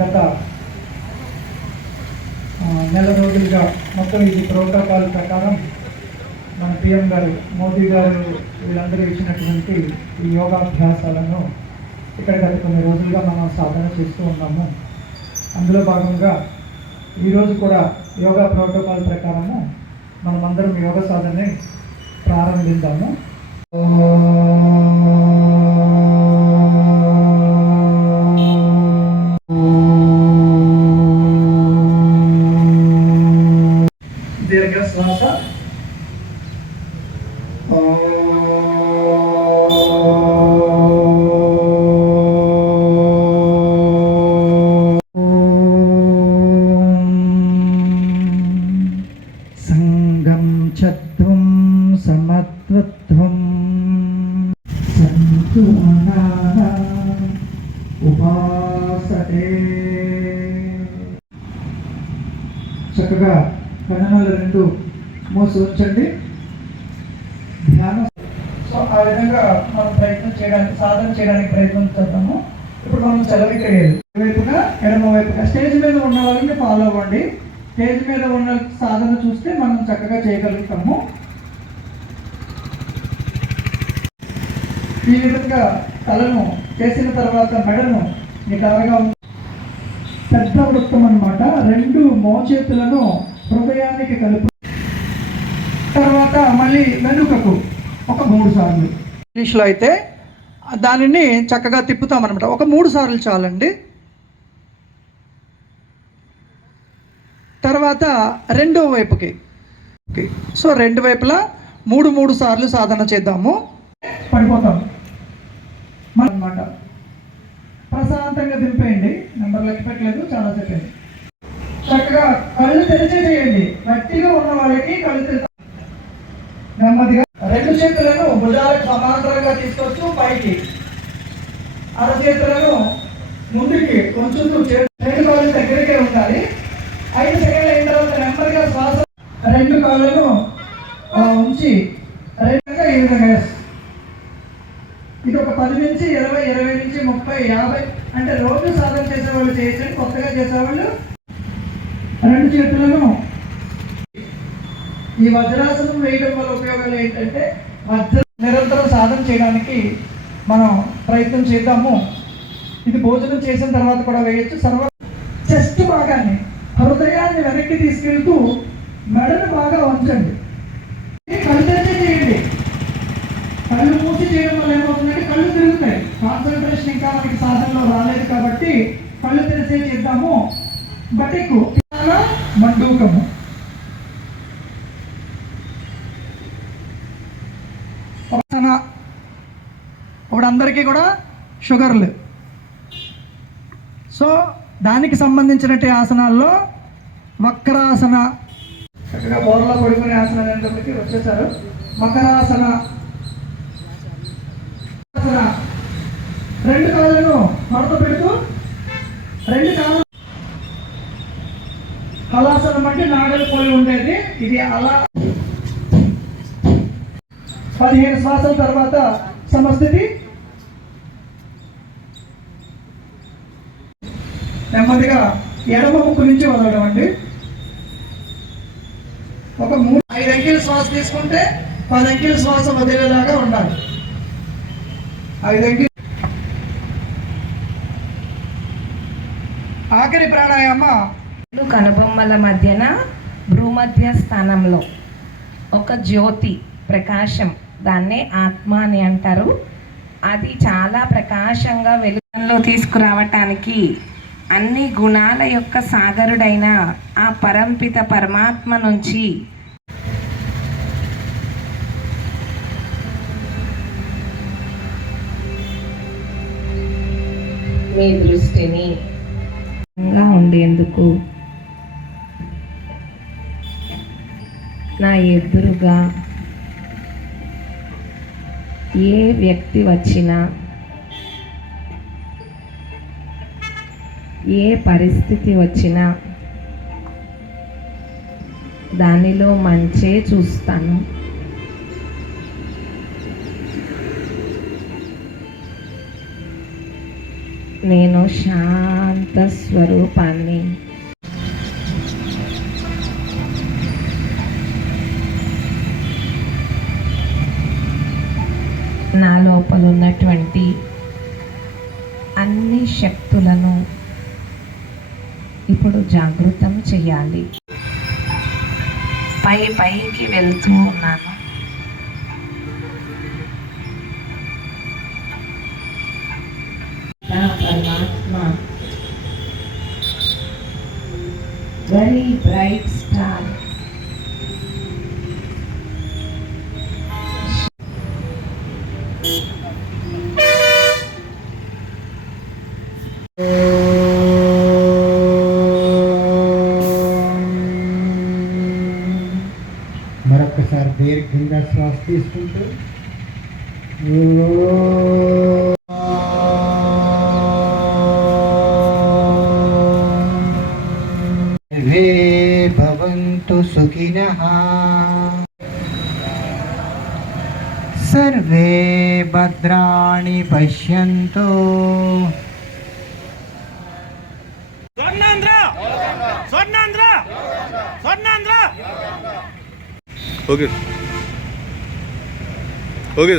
గత నెల రోజులుగా మొత్తం ఇది ప్రోటోకాల్ ప్రకారం మన పిఎం గారు మోదీ గారు వీళ్ళందరూ ఇచ్చినటువంటి ఈ యోగాభ్యాసాలను ఇక్కడ గత కొన్ని రోజులుగా మనం సాధన చేస్తూ ఉన్నాము. అందులో భాగంగా ఈరోజు కూడా యోగా ప్రోటోకాల్ ప్రకారము మనమందరం యోగ సాధనని ప్రారంభిద్దాము. దగ్గర శ్వాస. సంగం చత్వం సమత్వత్వం. సంతు ఉపాసతే. చక్కగా కన్ననాలు రెండు మోసి ఉంచండి. ధ్యానం. సో ఆ విధంగా మనం ప్రయత్నం చేయడానికి సాధన చేయడానికి ప్రయత్నం చేద్దాము. ఇప్పుడు మనం చలవిక్రియలు వైపుగా ఎడమ వైపుగా స్టేజ్ మీద ఉన్న వాళ్ళని ఫాలో అవ్వండి. స్టేజ్ మీద ఉన్న సాధన చూస్తే మనం చక్కగా చేయగలుగుతాము. ఈ విధంగా తలను చేసిన తర్వాత మెడను నిటారుగా పెద్ద వృత్తం అనమాట రెండు మోచేతులను హృదయానికి కలుపు. తర్వాత మళ్ళీ వెనుకకు ఒక మూడు సార్లు. ఇంగ్లీష్లో అయితే దానిని చక్కగా తిప్పుతామన్నమాట. ఒక మూడు సార్లు చాలండి. తర్వాత రెండో వైపుకి. సో రెండు వైపులా మూడు మూడు సార్లు సాధన చేద్దాము. పడిపోతాం. అనమాట ప్రశాంతంగా దింపేయండి. నెంబర్ లెక్క పెట్టలేదు చాలా సెకండ్ చక్కగా కళ్ళు తెరిచే చేయండి గట్టిగా ఉన్న వాళ్ళకి కళ్ళు నెమ్మదిగా రెండు చేతులను భుజాలకు సమాంతరంగా తీసుకొచ్చు పైకి. అరచేతులను ముందుకి కొంచెం రెండు కాళ్ళు దగ్గరికే ఉండాలి. ఐదు సెకండ్లు అయిన తర్వాత నెమ్మదిగా శ్వాస రెండు కాళ్ళను ఉంచి రెండుగా ఈ విధంగా ఇది ఒక పది నుంచి ఇరవై ఇరవై నుంచి ముప్పై యాభై. అంటే రోజు సాధన చేసేవాళ్ళు చేసేది కొత్తగా చేసేవాళ్ళు రెండు చేతులను ఈ వజ్రాసనం వేయడం వల్ల ఉపయోగాలు ఏంటంటే వజ్ర నిరంతరం సాధన చేయడానికి మనం ప్రయత్నం చేద్దాము. ఇది భోజనం చేసిన తర్వాత కూడా వేయొచ్చు. సర్వ చెస్ట్ భాగాన్ని హృదయాన్ని వెనక్కి తీసుకెళ్తూ మెడను బాగా ఉంచండి కళ్ళు చేయండి. కళ్ళు మూసి చేయడం వల్ల ఏమవుతుందంటే కళ్ళు తిరుగుతాయి. కాన్సన్ట్రేషన్ ఇంకా మనకి సాధనలో రాలేదు కాబట్టి కళ్ళు తెరిచే చేద్దాము. బటెక్కు మండూకము. ఒకసాన ఇప్పుడు అందరికీ కూడా షుగర్లు. సో దానికి సంబంధించినట్టు ఆసనాల్లో వక్రాసన. చక్కగా బోర్లో పడుకునే ఆసనాలు ఎంతమందికి వచ్చేసారు. మకరాసన. రెండు కాళ్ళను మడత పెడుతూ రెండు కాళ్ళు హలాసనం పోలి ఉండేది ఇది అలా. పదిహేను శ్వాసల తర్వాత సమస్థితి. నెమ్మదిగా ఎడమ ముక్కు నుంచి వదలడం అండి. ఒక మూడు ఐదు అంకెల శ్వాస తీసుకుంటే పది అంకెల శ్వాస వదిలేలాగా ఉండాలి. ఐదు అంకెల. ఆఖరి ప్రాణాయామ. కనుబొమ్మల మధ్యన భూమధ్య స్థానంలో ఒక జ్యోతి ప్రకాశం దాన్నే ఆత్మ అని అంటారు. అది చాలా ప్రకాశంగా వెలుగులో తీసుకురావటానికి అన్ని గుణాల యొక్క సాగరుడైన ఆ పరంపిత పరమాత్మ నుంచి మీ దృష్టిని ఉండేందుకు నా ఎదురుగా ఏ వ్యక్తి వచ్చినా ఏ పరిస్థితి వచ్చినా దానిలో మంచే చూస్తాను. నేను శాంత స్వరూపాన్ని లోపల ఉన్నటువంటి అన్ని శక్తులను ఇప్పుడు జాగృతం చేయాలి. పై పైకి వెళ్తూ ఉన్నాను. పరమాత్మ వెరీ బ్రైట్ మరొకసారి దీర్ఘంగా శ్వాస తీసుకుంటూ సర్వే భవంతు సుఖినః సర్వే భద్రాణి పశ్యంతు ഓക്കെ. ഓക്കെ